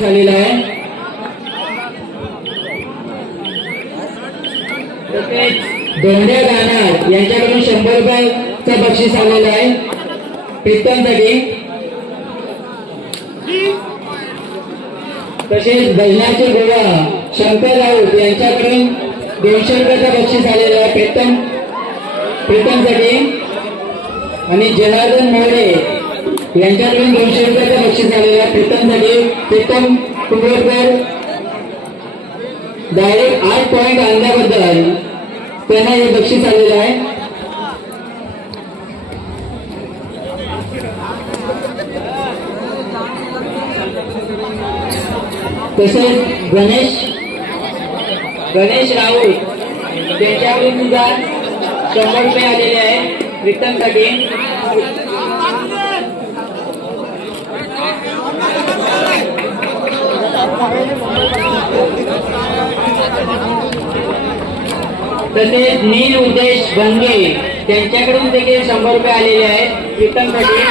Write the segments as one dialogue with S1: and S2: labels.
S1: झालेला आहे. तसेच धोंड्या गाणार यांच्याकडून शंभर रुपयाचं बक्षीस आलेलं आहे. प्रीतमसाठी तसेच भजनाचे गोवा शंकर राऊत यांच्याकडून दोनशे रुपयाचं बक्षीस आलेलं आहे. प्रीतम प्रीतमसाठी आणि जनार्दन मोरे यांच्याकडून दोनशे रुपयाचं बक्षीस आलेलं आहे. प्रीतमसाठी प्रीतम कुंभोरकर. डायरेक्ट आठ पॉईंट आणल्याबद्दल त्यांना हे बक्षीस आलेलं आहे. तसेच गणेश गणेश राऊत त्यांच्याकडून सुद्धा शंभर रुपये आलेले आहे रिटर्नसाठी तसेच नील उदेश गंगे त्यांच्याकडून देखील शंभर रुपये आलेले आहेत. कीर्तनसाठी.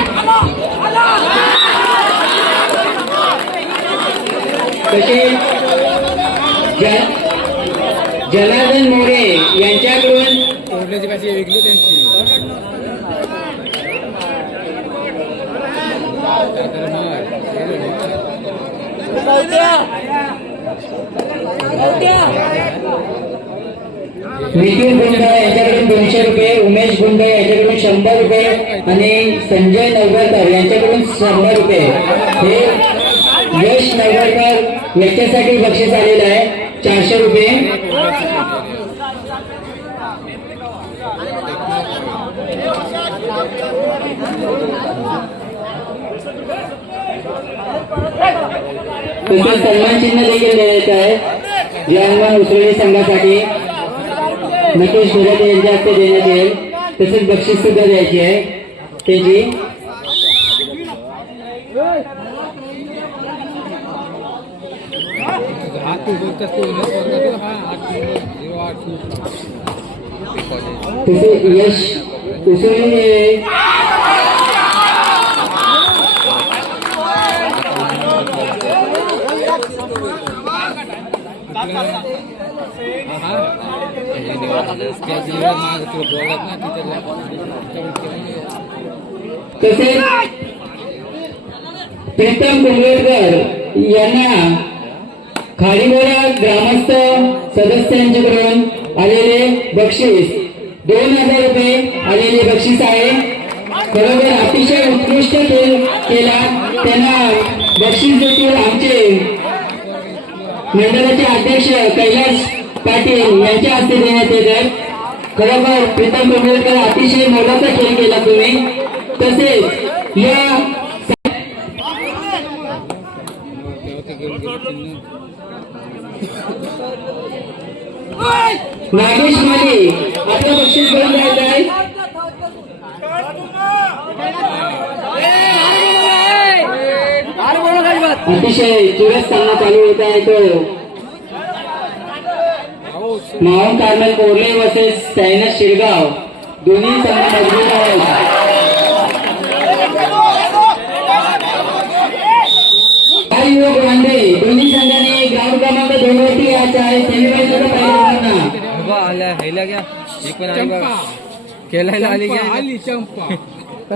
S1: तसेच ज- जनार्दन मोरे यांच्याकडून
S2: ओढण्याची त्यांची
S1: नितीन गुंडा यांच्याकडून दोनशे रुपये उमेश गुंड यांच्याकडून शंभर रुपये आणि संजय नवगरकर यांच्याकडून शंभर रुपये. हे यश नवगरकर याच्यासाठी बक्षीस आलेलं आहे. चारशे रुपये. तसेच सन्मान चिन्ह देखील देण्यात आहे. जे हनुमान उसळी संघासाठी नकेश धुराटे यांच्या हस्ते देण्यात येईल. तसेच बक्षीस सुद्धा द्यायची आहे. त्याची तसे यश उसळी तसेच प्रीतम डोंगरकर यांना खारीगोळा ग्रामस्थ सदस्यांच्याकडून आलेले बक्षीस दोन हजार रुपये आलेले बक्षीस आहे बरोबर अतिशय उत्कृष्ट खेळ केला त्यांना बक्षीस देतील आमचे मंडळाचे अध्यक्ष कैलास पाटील यांच्या हस्ते देण्यात येत आहेत खरोखर प्रीतम कुंभेरकर अतिशय मोलाचा खेळ केला तुम्ही. तसेच या नागेश माने आपलं बक्षीस घेऊन जायचं आहे. अतिशय चुरस सामना चालू होत आहे माऊंट कार्मेल कोरले वर्सेस सायनस शिरगाव. दोन्ही संघ मजबूत आहेत. युवक बांधे दोन्ही संघाने ग्राउंड क्रमांक दोन वरती यायचा आहे सेमीफायनलचा पहिला
S2: बा आल्या हेला घ्या. पण आली बघा. खेळायला आली चंपा